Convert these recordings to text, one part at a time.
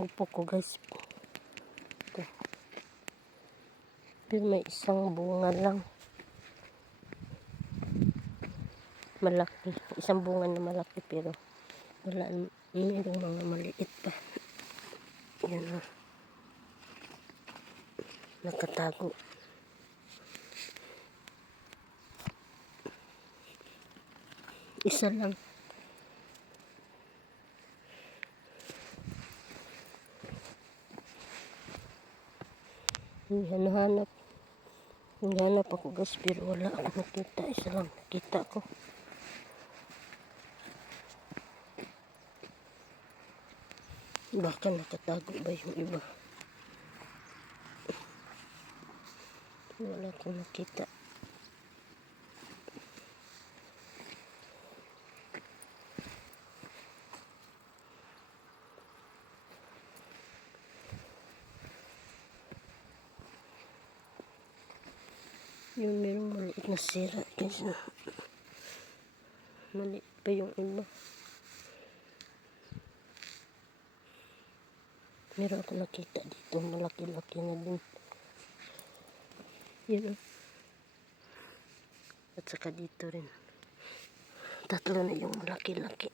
upo ko guys. Ito. Pero may isang bunga lang. Malaki. Isang bunga na malaki pero wala. Mayroong mga maliit pa. Yan o. Nakatago. Isa lang. Hinahanap. Hinahanap ako guys pero wala ako nakita. Isa lang nakita ko. Baka nakatago ba yung iba? Wala akong nakita. Yung merong maliit na maliit pa yung iba. Meron ako nakita dito, malaki-laki na din. Yun o. At saka dito rin. Tatlo na yung malaki-laki.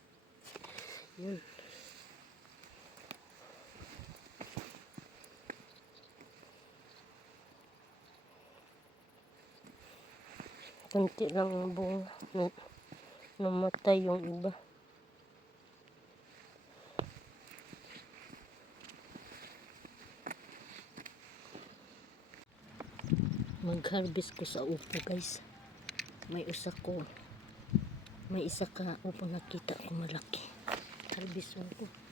Yun. Kunti lang ang bunga. Na- Namatay yung iba. Mag-harvest ko sa upo guys. May usa ko. May isa ka upo nakita ko malaki. Harvest ko.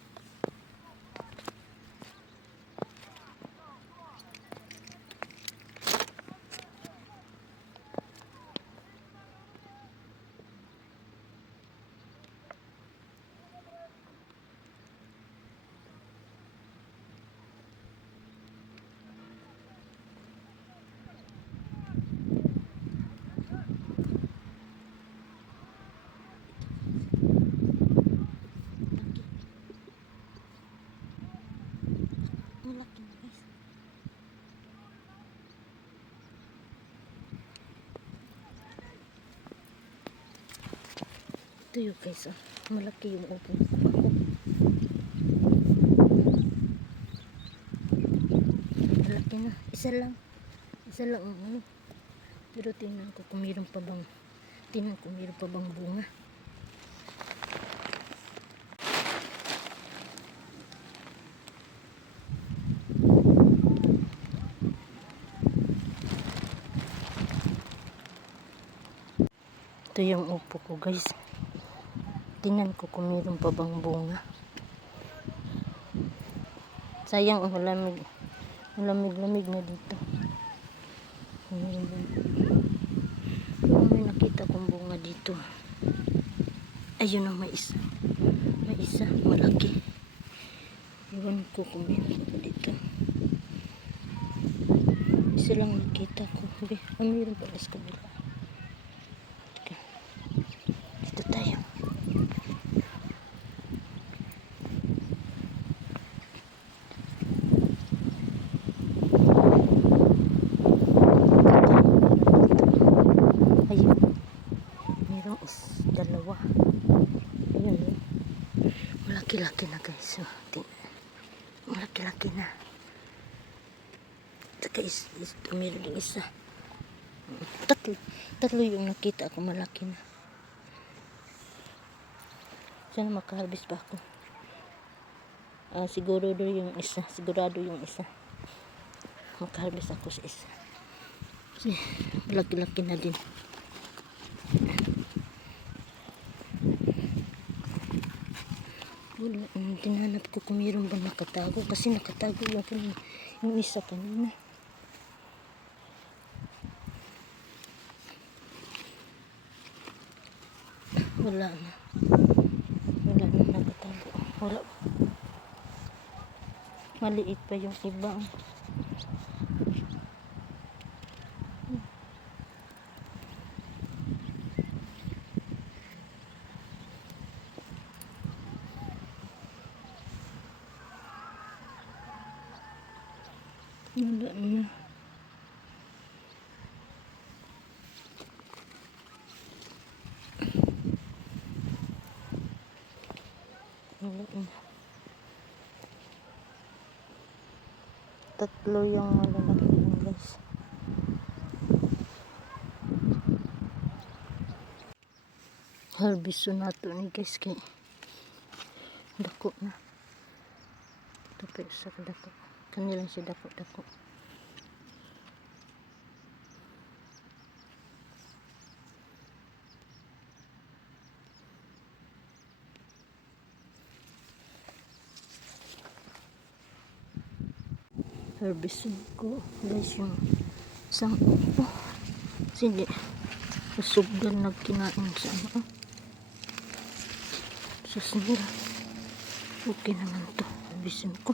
Ito yung guys ah. Malaki yung upo na kuha ko. Malaki na. Isa lang. Isa lang ang ano. Pero tingnan ko kung mayroon pa bang tingnan ko mayroon pa bang bunga. Ito yung upo ko guys. Tingnan ko kung mayroon pa bang bunga. Sayang ang malamig. Malamig-lamig na dito. Mayroon ba? May nakita kong bunga dito. Ayun ang may isa. May isa. Malaki. Iwan ko kung mayroon pa dito. Isa lang nakita ko. Ah, mayroon pala sa kabila. Teka. Dito tayo. Ayun. Merong is dalawa. Ayun. oh. Malaki-laki na guys. Oh, tingnan. Malaki-laki na. Is, is, meron din isa. Tatlo. Tatlo yung nakita ko malaki na. Sana makaharvest pa ako. Ah, siguro do yung isa. Sigurado yung isa. Makaharvest ako sa isa. Kasi malaki-laki na din. Wala, um, tinanap ko kung mayroon ba nakatago kasi nakatago yung, yung isa kanina. Wala na. Wala na nakatago. Wala. Maliit pa yung iba. Wala na. Wala na. Tatlo yung malalaki yun guys. Harvest na to ni guys kay dako na. Tapi sa dako. Kanilang si dako dako. Harvest ko guys yung isang upo. Sige. Usugdan nagkinain sa ano. Sa sinira. Okay naman to. Harvestin ko.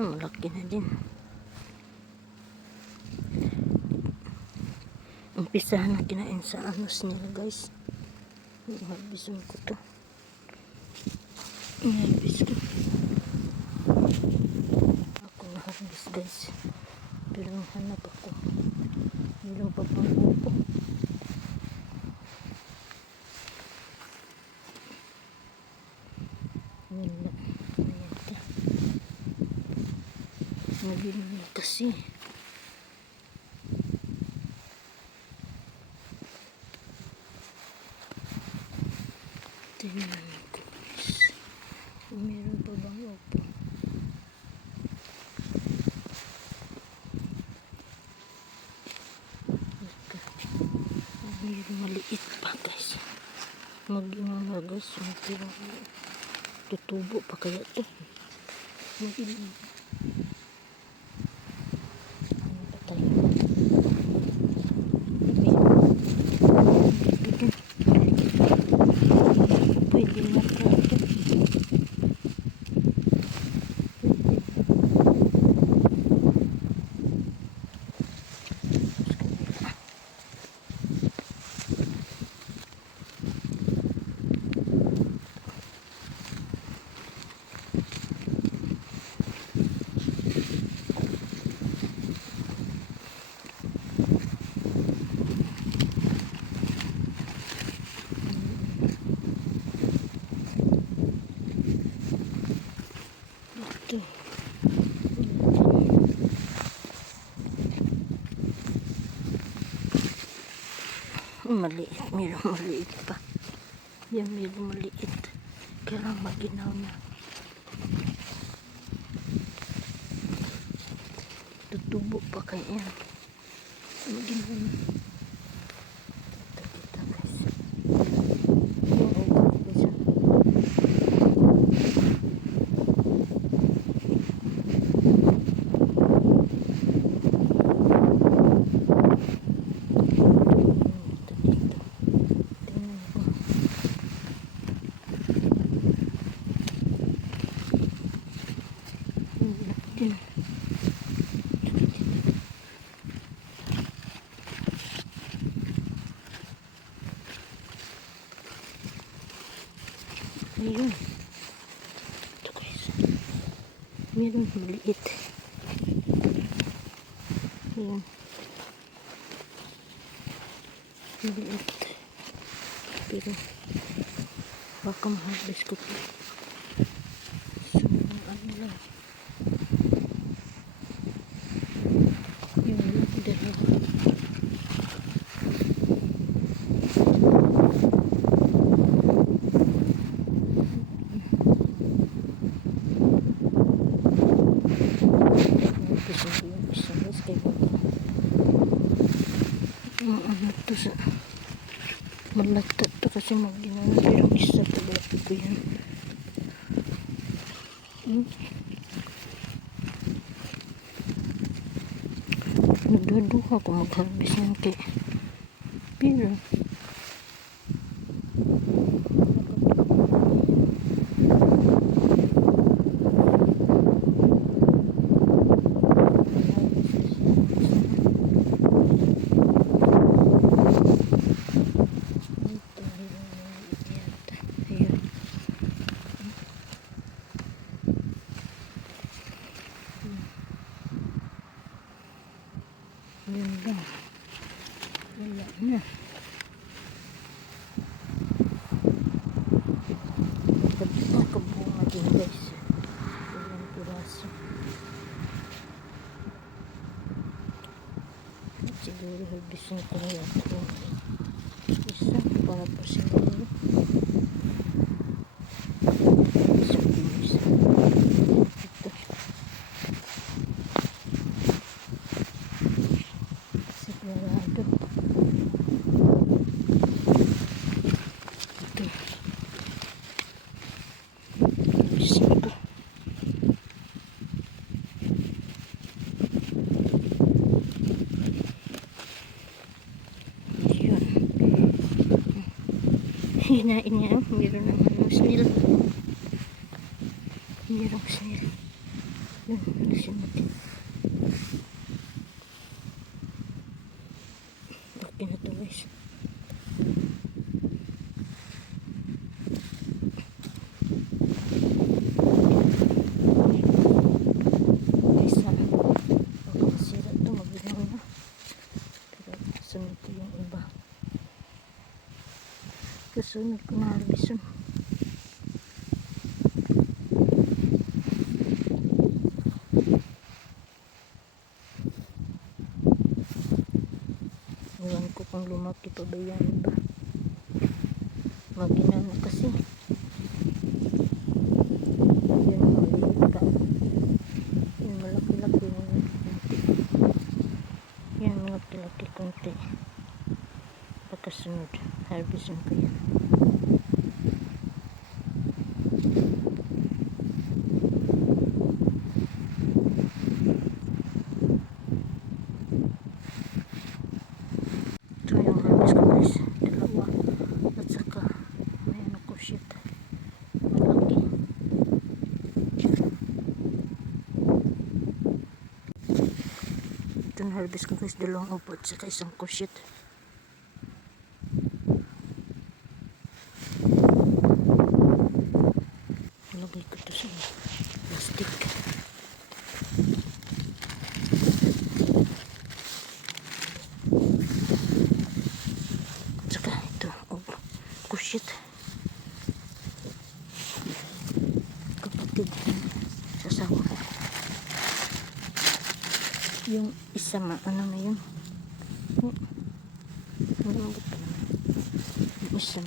Ah, malaki na din. Umpisahan na kinain sa anos nila guys. Harvestin ko to. Harvest ko. Ako harvest guys. Pero hanap ako. Bilang pa pang upo. Wala. Ayan ka. Nabili na kasi. Tingnan ko guys. Kung meron pa bang upo. Ika. Meron maliit pa guys. Mag-inong na guys. Pero tutubo pa kaya to. Mag-inong. Ano pa tayo? Pwede na pa ito. Ito. Maliit. Meron maliit pa. Yan, meron maliit. Kailangan maginaw na. Tutubo pa kaya yan. Maginaw na. Ito kita guys. Yung upo guys. Ito dito. Tingnan ko. Din. Ayun. Ito guys. Meron maliit. Ayun. Maliit. Pero baka mahabis ko. So, ano lang. Yung dalawa. Gusto ko yung isa guys kay baka. Ang ano to sa malagtat to kasi mag-ginana pero isa talaga ko yan. Hmm? Nagdaduha ko mag-harvest yan kay pero Ayun. Wala na. Nakabunga din guys. Ilang piraso. Siguro harbisin ko na yan. Isa para po siguro. Isa po isa. Ito. Sigurado. Ito. Harbisin ko. Yun. Hinain niya. Meron ng snail. Merong snail. Yun, alisin natin. Okay na to guys. Isa. Baka masira to. Mabilang na. Pero sunod ko yung iba. Kasunod ko na harbison. Iwan ko kung lumaki pa ba yan iba. Magina na kasi. Yan maliit pa. Yan malaki-laki na konti. Yan malaki-laki konti. Pagkasunod, harvestin ko yan. Ito yung harvest ko guys. Dalawa. At saka may ano ko shit. Malaki. Ito yung harvest ko guys. Dalawang upo at saka isang kushit. Lagay ko ito sa plastic. Saka ito, oh, kushit. Kapatid sa sawa ko. Yung isa ma, ano na yun? Oh, Malambot pa naman. Yung isa,